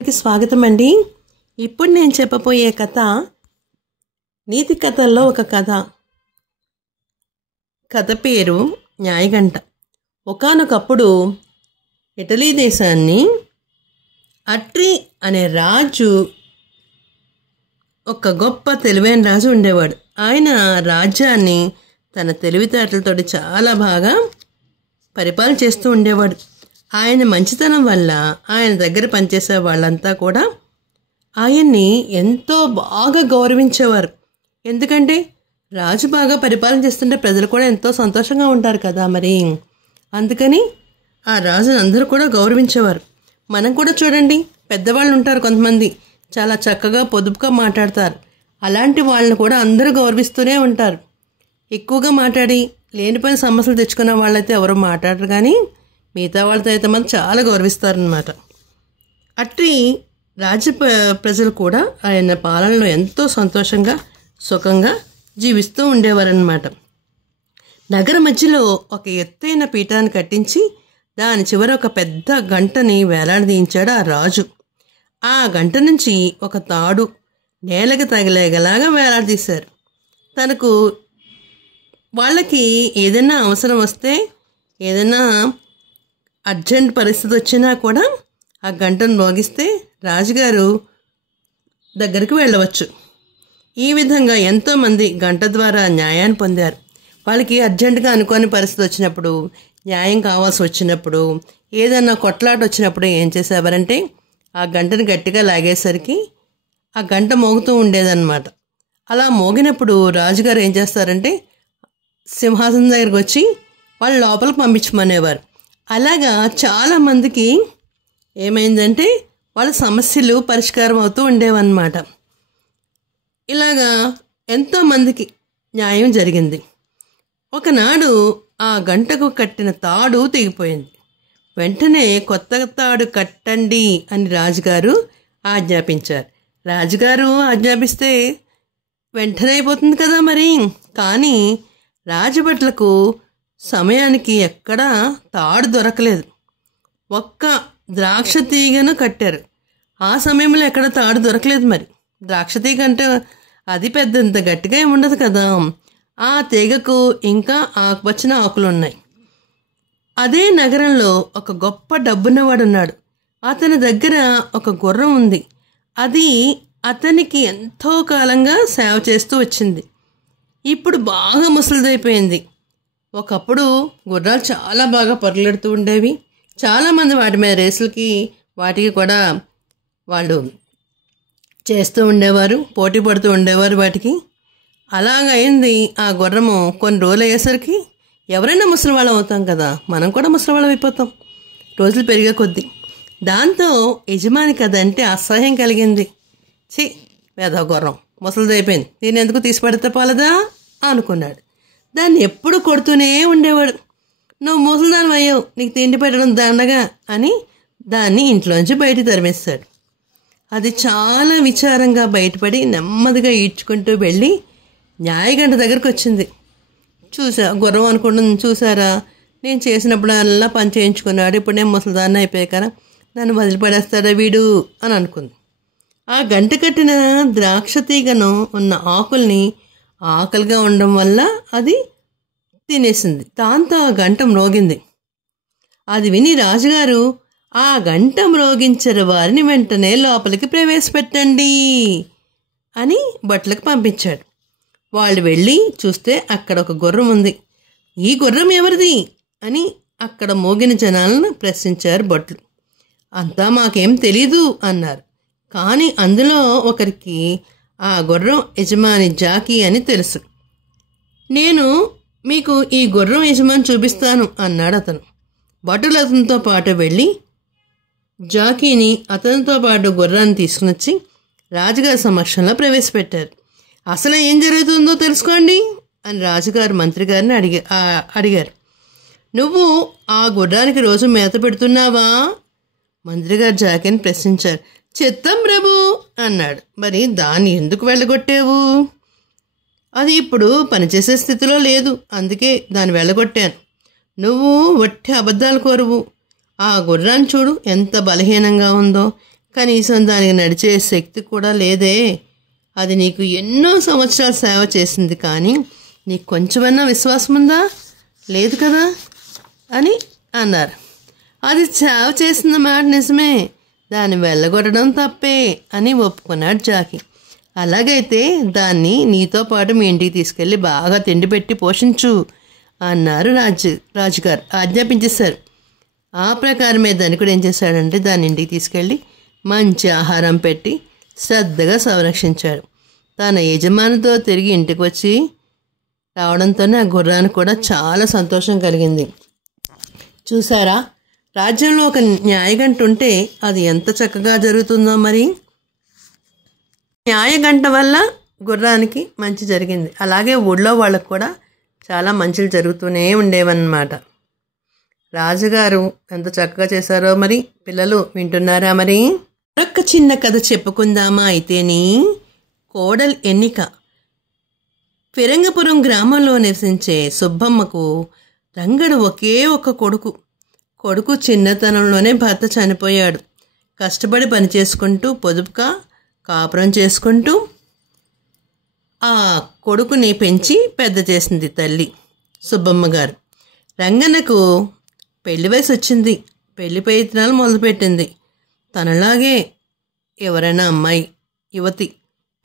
స్వాగతం అండి. ఇప్పుడు నేను చెప్పబోయే కథ నీతి కథల్లో ఒక కథ. కథ పేరు న్యాయగంట. ఒకానొకప్పుడు ఇటలీ దేశాన్ని అట్రీ అనే రాజు, ఒక గొప్ప తెలివైన రాజు ఉండేవాడు. ఆయన రాజ్యాన్ని తన తెలివితేటలతో చాలా బాగా పరిపాలన చేస్తూ ఉండేవాడు. ఆయన మంచితనం వల్ల ఆయన దగ్గర పనిచేసే వాళ్ళంతా కూడా ఆయన్ని ఎంతో బాగా గౌరవించేవారు. ఎందుకంటే రాజు బాగా పరిపాలన చేస్తుంటే ప్రజలు కూడా ఎంతో సంతోషంగా ఉంటారు కదా. మరి అందుకని ఆ రాజుని అందరూ కూడా గౌరవించేవారు. మనం కూడా చూడండి, పెద్దవాళ్ళు ఉంటారు కొంతమంది, చాలా చక్కగా పొదుపుగా మాట్లాడతారు. అలాంటి వాళ్ళని కూడా అందరూ గౌరవిస్తూనే ఉంటారు. ఎక్కువగా మాట్లాడి లేనిపోయిన సమస్యలు తెచ్చుకున్న వాళ్ళైతే ఎవరు మాట్లాడరు, కానీ మిగతా వాళ్ళతో అయితే మనం చాలా గౌరవిస్తారనమాట. అట్రీ రాజ్య ప్రజలు కూడా ఆయన పాలనలో ఎంతో సంతోషంగా సుఖంగా జీవిస్తూ ఉండేవారనమాట. నగర మధ్యలో ఒక ఎత్తైన పీఠాన్ని కట్టించి దాని చివర ఒక పెద్ద గంటని వేలాడదీయించాడు ఆ రాజు. ఆ గంట నుంచి ఒక తాడు నేలకు తగిలేగలాగా వేలాడదీశారు. తనకు వాళ్ళకి ఏదైనా అవసరం వస్తే, ఏదైనా అర్జెంట్ పరిస్థితి వచ్చినా కూడా ఆ గంటను మోగిస్తే రాజుగారు దగ్గరికి వెళ్ళవచ్చు. ఈ విధంగా ఎంతోమంది గంట ద్వారా న్యాయాన్ని పొందారు. వాళ్ళకి అర్జెంటుగా అనుకోని పరిస్థితి వచ్చినప్పుడు, న్యాయం కావాల్సి వచ్చినప్పుడు, ఏదన్నా కొట్లాట వచ్చినప్పుడు ఏం చేసేవారంటే ఆ గంటను గట్టిగా లాగేసరికి ఆ గంట మోగుతూ ఉండేదన్నమాట. అలా మోగినప్పుడు రాజుగారు ఏం చేస్తారంటే సింహాసనం దగ్గరికి వచ్చి వాళ్ళు లోపలికి పంపించమనేవారు. అలాగా చాలామందికి ఏమైందంటే వాళ్ళ సమస్యలు పరిష్కారం అవుతూ ఉండేవన్నమాట. ఇలాగా ఎంతోమందికి న్యాయం జరిగింది. ఒకనాడు ఆ గంటకు కట్టిన తాడు తెగిపోయింది. వెంటనే కొత్త తాడు కట్టండి అని రాజుగారు ఆజ్ఞాపించారు. రాజుగారు ఆజ్ఞాపిస్తే వెంటనే అయిపోతుంది కదా మరి. కానీ రాజభట్లకు సమయానికి ఎక్కడా తాడు దొరకలేదు. ఒక్క ద్రాక్ష తీగను కట్టారు. ఆ సమయంలో ఎక్కడ తాడు దొరకలేదు. మరి ద్రాక్ష తీగ అంటే అది పెద్దంత గట్టిగా ఏమి ఉండదు కదా. ఆ తీగకు ఇంకా ఆకుపచ్చిన ఆకులు ఉన్నాయి. అదే నగరంలో ఒక గొప్ప డబ్బున్నవాడు ఉన్నాడు. అతని దగ్గర ఒక గుర్రం ఉంది. అది అతనికి ఎంతో కాలంగా సేవ చేస్తూ వచ్చింది. ఇప్పుడు బాగా ముసలిదైపోయింది. ఒకప్పుడు గుర్రాలు చాలా బాగా పొరలెడుతూ ఉండేవి. చాలామంది వాటి మీద రేసులకి వాటికి కూడా వాళ్ళు చేస్తూ ఉండేవారు, పోటీ పడుతూ ఉండేవారు వాటికి. అలాగైంది ఆ గుర్రము. కొన్ని రోజులు అయ్యేసరికి ఎవరైనా ముసలి వాళ్ళం అవుతాం కదా, మనం కూడా ముసలి వాళ్ళం అయిపోతాం రోజులు పెరిగే కొద్దీ. దాంతో యజమానికి అదంటే అసహ్యం కలిగింది. వేద గుర్రం ముసలిదైపోయింది, దీన్ని ఎందుకు తీసి పడితే పోలదా అనుకున్నాడు. దాన్ని ఎప్పుడు కొడుతూనే ఉండేవాడు. నువ్వు ముసలిదానం అయ్యావు, నీకు తిండి పెట్టడం దండగా అని దాన్ని ఇంట్లోంచి బయటికి తరిమేస్తాడు. అది చాలా విచారంగా బయటపడి నెమ్మదిగా ఈడ్చుకుంటూ వెళ్ళి న్యాయగంట దగ్గరకు వచ్చింది. గుర్రం అనుకుంటుంది, చూసారా నేను చేసినప్పుడు అలా పని చేయించుకున్నాడు, ఇప్పుడు నేను ముసలిదాన్ని అయిపోయా కదా, నన్ను వదిలిపడేస్తాడా వీడు అని అనుకుంది. ఆ గంట కట్టిన ద్రాక్ష తీగను ఉన్న ఆకుల్ని ఆకలిగా ఉండడం వల్ల అది తినేసింది. దాంతో ఆ గంట మ్రోగింది. అది విని రాజుగారు ఆ గంట మ్రోగించరు వారిని వెంటనే లోపలికి ప్రవేశపెట్టండి అని భట్లకు పంపించాడు. వాళ్ళు వెళ్ళి చూస్తే అక్కడ ఒక గుర్రం ఉంది. ఈ గుర్రం ఎవరిది అని అక్కడ మోగిన జనాలను ప్రశ్నించారు భట్లు. అంతా మాకేం తెలీదు అన్నారు. కానీ అందులో ఒకరికి ఆ గుర్రం యజమాని జాకీ అని తెలుసు. నేను మీకు ఈ గుర్రం యజమాని చూపిస్తాను అన్నాడు అతను. భటులు అతనితో పాటు వెళ్ళి జాకీని అతనితో పాటు గుర్రాన్ని తీసుకుని వచ్చి రాజుగారి సమక్షంలో ప్రవేశపెట్టారు. అసలు ఏం జరుగుతుందో తెలుసుకోండి అని రాజుగారు మంత్రి గారిని అడిగారు. నువ్వు ఆ గుర్రానికి రోజు మేత పెడుతున్నావా? మంత్రిగారు జాకీని ప్రశ్నించారు. చిత్తం ప్రభు అన్నాడు. మరి దాన్ని ఎందుకు వెళ్ళగొట్టావు? అది ఇప్పుడు పనిచేసే స్థితిలో లేదు, అందుకే దాన్ని వెళ్ళగొట్టాను. నువ్వు వట్టి అబద్ధాలు కోరువు. ఆ గుర్రాన్ని చూడు ఎంత బలహీనంగా ఉందో, కనీసం దానికి నడిచే శక్తి కూడా లేదే. అది నీకు ఎన్నో సంవత్సరాలు సేవ చేసింది, కానీ నీకు కొంచెమన్నా విశ్వాసం ఉందా? లేదు కదా అని అన్నారు. అది సేవ చేసిన మాట నిజమే, దాన్ని వెళ్ళగొట్టడం తప్పే అని ఒప్పుకున్నాడు జాకీ. అలాగైతే దాన్ని నీతో పాటు మీ ఇంటికి తీసుకెళ్ళి బాగా తిండి పెట్టి పోషించు అన్నారు రాజుగారు ఆజ్ఞాపించేశారు. ఆ ప్రకారమే ధనికుడు ఏం చేశాడంటే దాని ఇంటికి తీసుకెళ్ళి మంచి ఆహారం పెట్టి శ్రద్ధగా సంరక్షించాడు. తన యజమానితో తిరిగి ఇంటికి వచ్చి రావడంతోనే ఆ గుర్రానికి కూడా చాలా సంతోషం కలిగింది. చూసారా, రాజ్యంలో ఒక న్యాయగంట ఉంటే అది ఎంత చక్కగా జరుగుతుందో. మరి న్యాయగంట వల్ల గుర్రానికి మంచి జరిగింది, అలాగే ఊళ్ళో వాళ్ళకు కూడా చాలా మంచిలు జరుగుతూనే ఉండేవన్నమాట. రాజుగారు ఎంత చక్కగా చేశారో మరి పిల్లలు వింటున్నారా? మరి మరొక చిన్న కథ చెప్పుకుందామా అయితేని. కోడలి ఎన్నిక. ఫిరంగపురం గ్రామంలో నివసించే సుబ్బమ్మకు రంగడు ఒకే ఒక కొడుకు చిన్నతనంలోనే భర్త చనిపోయాడు. కష్టపడి పని చేసుకుంటూ పొదుపుగా కాపురం చేసుకుంటూ ఆ కొడుకుని పెంచి పెద్ద చేసింది తల్లి సుబ్బమ్మ గారు. రంగన్నకు పెళ్లి వయసు వచ్చింది. పెళ్లి ప్రయత్నాలు మొదలుపెట్టింది. తనలాగే ఎవరైనా అమ్మాయి యువతి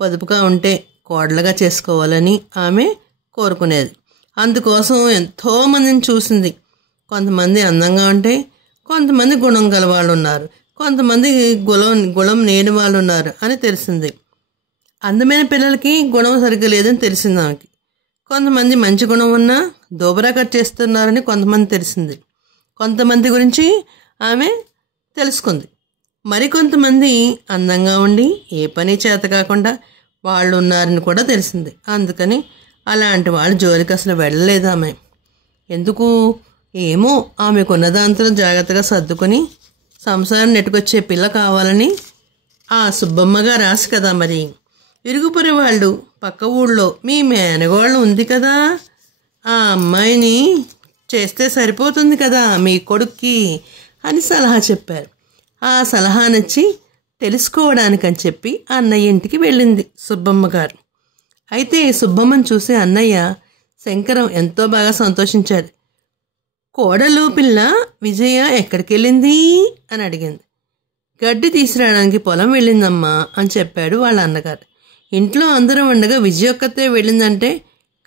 పొదుపుగా ఉంటే కోడలుగా చేసుకోవాలని ఆమె కోరుకునేది. అందుకోసం ఎంతోమందిని చూసింది. కొంతమంది అందంగా ఉంటే, కొంతమంది గుణం గల వాళ్ళు ఉన్నారు, కొంతమంది గుణం లేని వాళ్ళు ఉన్నారు అని తెలిసింది. అందమైన పిల్లలకి గుణం సరిగ్గా లేదని తెలిసింది ఆమెకి. కొంతమంది మంచి గుణం ఉన్నా దోబరా కట్ చేస్తున్నారని కొంతమంది తెలిసింది. కొంతమంది గురించి ఆమె తెలుసుకుంది. మరికొంతమంది అందంగా ఉండి ఏ పని చేత కాకుండా వాళ్ళు ఉన్నారని కూడా తెలిసింది. అందుకని అలాంటి వాళ్ళు జోలికి అసలు వెళ్ళలేదు ఆమె. ఎందుకు ఏమో, ఆమెకున్న దాంతో జాగ్రత్తగా సర్దుకొని సంసారం నెట్టుకొచ్చే పిల్ల కావాలని ఆ సుబ్బమ్మగా రాసి కదా. మరి ఇరుగుపొరి వాళ్ళు పక్క ఊళ్ళో మీ మేనగోళ్ళు ఉంది కదా, ఆ అమ్మాయిని చేస్తే సరిపోతుంది కదా మీ కొడుక్కి అని సలహా చెప్పారు. ఆ సలహా నచ్చి తెలుసుకోవడానికని చెప్పి అన్నయ్య ఇంటికి వెళ్ళింది సుబ్బమ్మ గారు. అయితే సుబ్బమ్మను చూసి అన్నయ్య శంకరం ఎంతో బాగా సంతోషించాడు. కోడలు పిల్ల విజయ ఎక్కడికి వెళ్ళింది అని అడిగింది. గడ్డి తీసుకురావడానికి పొలం వెళ్ళిందమ్మా అని చెప్పాడు వాళ్ళ అన్నగారు. ఇంట్లో అందరూ ఉండగా విజయ ఒక్కతే వెళ్ళిందంటే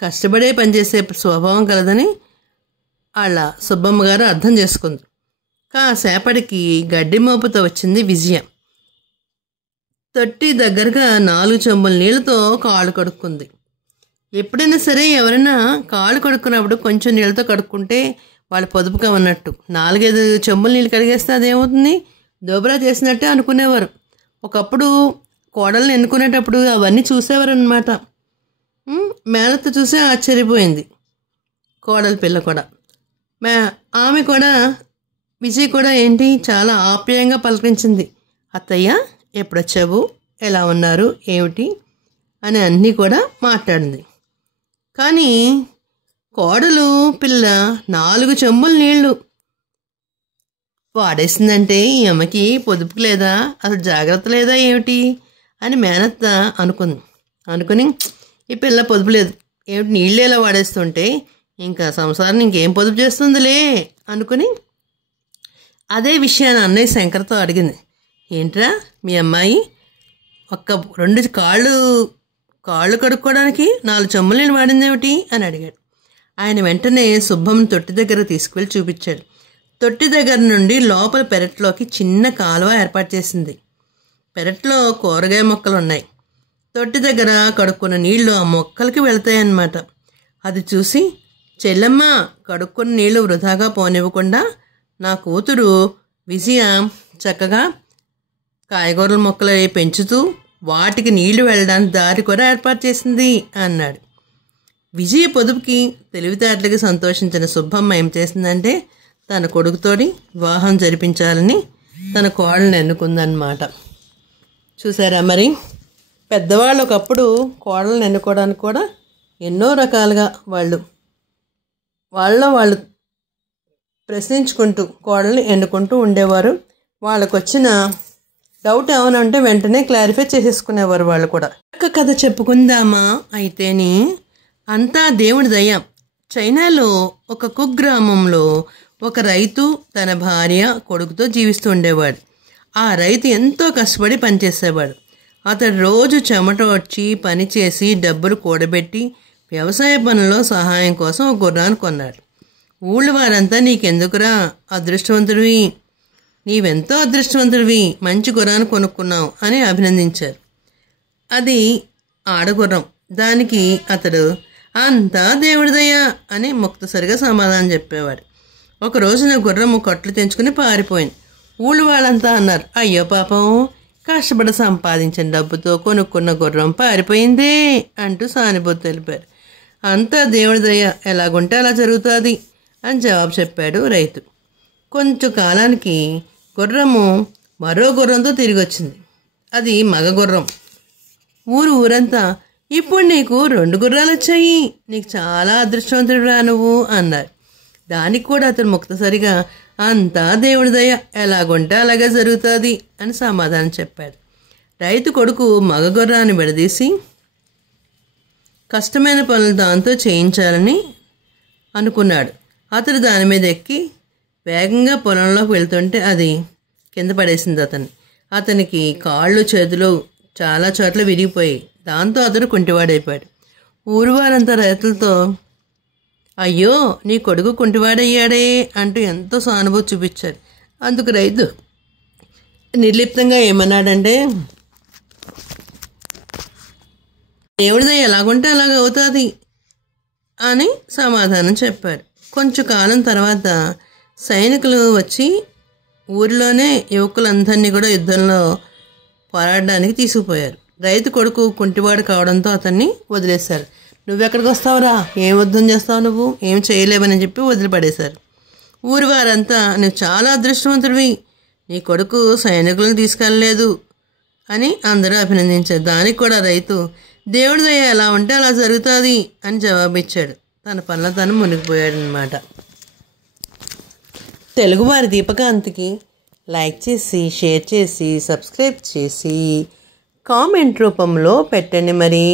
కష్టపడే పనిచేసే స్వభావం కలదని వాళ్ళ సుబ్బమ్మ గారు అర్థం చేసుకుంది. కాసేపటికి గడ్డి మోపుతో వచ్చింది విజయ. తొట్టి దగ్గరగా 4 చెంబుల నీళ్ళతో కాళ్ళు కడుక్కుంది. ఎప్పుడైనా సరే ఎవరైనా కాళ్ళు కడుక్కున్నప్పుడు కొంచెం నీళ్ళతో కడుక్కుంటే వాళ్ళు పొదుపుగా ఉన్నట్టు. 4-5 చెంబుల నీళ్ళు కడిగేస్తే అదేమవుతుంది, దోబరా చేసినట్టే అనుకునేవారు. ఒకప్పుడు కోడల్ని ఎన్నుకునేటప్పుడు అవన్నీ చూసేవారు అనమాట. మేనత్త చూసే ఆశ్చర్యపోయింది కోడలి పిల్ల కూడా. ఆమె కూడా విజయ్ కూడా ఏంటి చాలా ఆప్యాయంగా పలకరించింది. అత్తయ్య ఎప్పుడొచ్చావు, ఎలా ఉన్నారు, ఏమిటి అని అన్నీ కూడా మాట్లాడింది. కానీ కోడలు పిల్ల 4 చెంబుల నీళ్లు వాడేసిందంటే ఈ అమ్మకి పొదుపు లేదా, అసలు జాగ్రత్త లేదా ఏమిటి అని మేనత్త అనుకుని ఈ పిల్ల పొదుపు లేదు ఏమిటి, నీళ్ళు ఎలా వాడేస్తుంటే ఇంకా సంసారం ఇంకేం పొదుపు చేస్తుందిలే అనుకుని అదే విషయాన్ని అన్నయ్య శంకర్తో అడిగింది. ఏంట్రా మీ అమ్మాయి 2 కాళ్ళు కడుక్కోవడానికి 4 చెంబులు నీళ్ళు వాడిందేమిటి అని అడిగాడు. ఆయన వెంటనే సుబ్బమ్మని తొట్టి దగ్గర తీసుకువెళ్ళి చూపించాడు. తొట్టి దగ్గర నుండి లోపల పెరట్లోకి చిన్న కాలువ ఏర్పాటు చేసింది. పెరట్లో కూరగాయ మొక్కలు ఉన్నాయి. తొట్టి దగ్గర కడుక్కున్న నీళ్లు ఆ మొక్కలకి వెళతాయన్నమాట. అది చూసి, చెల్లెమ్మ కడుక్కున్న నీళ్లు వృధాగా పోనివ్వకుండా నా కూతురు విజయ చక్కగా కాయగూరల మొక్కలు పెంచుతూ వాటికి నీళ్లు వెళ్ళడానికి దారి కూడా ఏర్పాటు చేసింది అన్నాడు. విజయ పొదుపుకి తెలివితేటలకి సంతోషించిన సుబ్బమ్మ ఏం చేసిందంటే తన కొడుకుతోటి వివాహం జరిపించాలని తన కోడల్ని ఎన్నుకుందన్నమాట. చూసారా మరి, పెద్దవాళ్ళు ఒకప్పుడు కోడల్ని ఎన్నుకోవడానికి కూడా ఎన్నో రకాలుగా వాళ్ళు ప్రశ్నించుకుంటూ కోడల్ని ఎన్నుకుంటూ ఉండేవారు. వాళ్ళకు వచ్చిన డౌట్ ఏమైనా ఉంటే వెంటనే క్లారిఫై చేసేసుకునేవారు వాళ్ళు కూడా. ఒక కథ చెప్పుకుందామా అయితేని? అంతా దేవుడి దయ. చైనాలో ఒక కుగ్రామంలో ఒక రైతు తన భార్య కొడుకుతో జీవిస్తూ ఉండేవాడు. ఆ రైతు ఎంతో కష్టపడి పనిచేసేవాడు. అతడు రోజు చెమట వచ్చి పనిచేసి డబ్బులు కూడబెట్టి వ్యవసాయ పనుల్లో సహాయం కోసం ఒక గుర్రాన్ని కొన్నాడు. ఊళ్ళో వారంతా నీకెందుకురా అదృష్టవంతుడివి, నీవెంతో అదృష్టవంతుడివి, మంచి గుర్రాన్ని కొనుక్కున్నావు అని అభినందించారు. అది ఆడగుర్రం. దానికి అతడు అంతా దేవుడిదయ్యా అని ముక్తసరిగా సమాధానం చెప్పేవాడు. ఒక రోజున గుర్రము కట్లు తెంచుకుని పారిపోయింది. ఊళ్ళు వాళ్ళంతా అన్నారు, అయ్యో పాపం, కష్టపడి సంపాదించిన డబ్బుతో కొనుక్కున్న గుర్రం పారిపోయిందే అంటూ సానుభూతి తెలిపారు. అంతా దేవుడిదయ్యా, ఎలాగుంటే అలా జరుగుతుంది అని జవాబు చెప్పాడు రైతు. కొంచెం కాలానికి గుర్రము మరో గుర్రంతో తిరిగి వచ్చింది. అది మగ గుర్రం. ఊరంతా ఇప్పుడు నీకు 2 గుర్రాలు వచ్చాయి, నీకు చాలా అదృష్టవంతుడురా నువ్వు అన్నారు. దానికి కూడా అతను ముక్తసరిగా అంతా దేవుడిదయ్య, ఎలాగుంటే అలాగే జరుగుతుంది అని సమాధానం చెప్పాడు. రైతు కొడుకు మగ గుర్రాన్ని విడదీసి కష్టమైన పనులు దాంతో చేయించాలని అనుకున్నాడు. అతడు దాని మీద ఎక్కి వేగంగా పొలంలోకి వెళ్తుంటే అది కింద పడేసింది. అతనికి కాళ్ళు చేతులు చాలా చోట్ల విరిగిపోయాయి. దాంతో అతడు కుంటివాడైపోయాడు. ఊరు వారంతా రైతులతో, అయ్యో నీ కొడుకు కుంటివాడయ్యాడే అంటూ ఎంతో సానుభూతి చూపించాడు. అందుకు రైతు నిర్లిప్తంగా ఏమన్నాడంటే, దేవుడిదే, ఎలాగుంటే అలాగ అవుతుంది అని సమాధానం చెప్పాడు. కొంచెం కాలం తర్వాత సైనికులు వచ్చి ఊరిలోనే యువకులందరినీ కూడా యుద్ధంలో పోరాడడానికి తీసుకుపోయారు. రైతు కొడుకు కుంటివాడు కావడంతో అతన్ని వదిలేశారు. నువ్వెక్కడికి వస్తావురా, ఏం యుద్ధం చేస్తావు, నువ్వు ఏం చేయలేవని చెప్పి వదిలిపడేశారు. ఊరి వారంతా నువ్వు చాలా అదృష్టవంతుడివి, నీ కొడుకు సైనికులను తీసుకెళ్ళలేదు అని అందరూ అభినందించారు. దానికి కూడా రైతు దేవుడి దయ, ఎలా ఉంటే అలా జరుగుతుంది అని జవాబిచ్చాడు. తన పనుల తను మునిగిపోయాడనమాట. తెలుగువారి దీపకాంతికి లైక్ చేసి, షేర్ చేసి, సబ్స్క్రైబ్ చేసి, కామెంట్ రూపంలో పెట్టండి మరి.